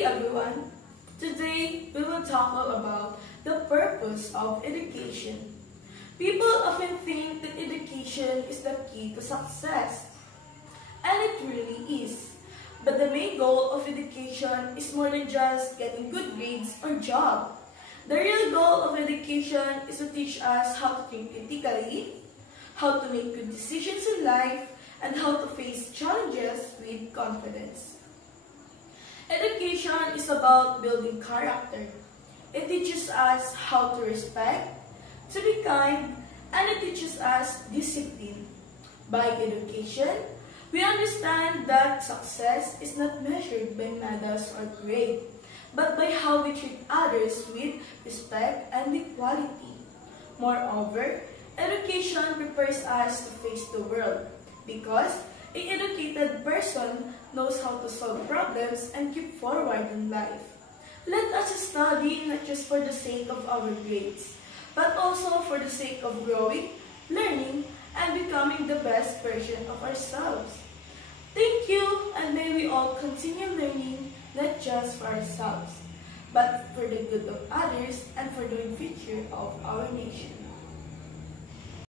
day everyone! Today we will talk about the purpose of education. People often think that education is the key to success. And it really is. But the main goal of education is more than just getting good grades or job. The real goal of education is to teach us how to think critically, how to make good decisions in life, and how to face challenges with confidence. Education is about building character. It teaches us how to respect, to be kind, and it teaches us discipline. By education, we understand that success is not measured by medals or grade, but by how we treat others with respect and equality. Moreover, education prepares us to face the world because an educated person knows how to solve problems and keep forward in life. Let us study not just for the sake of our grades, but also for the sake of growing, learning, and becoming the best version of ourselves. Thank you, and may we all continue learning not just for ourselves, but for the good of others and for the future of our nation.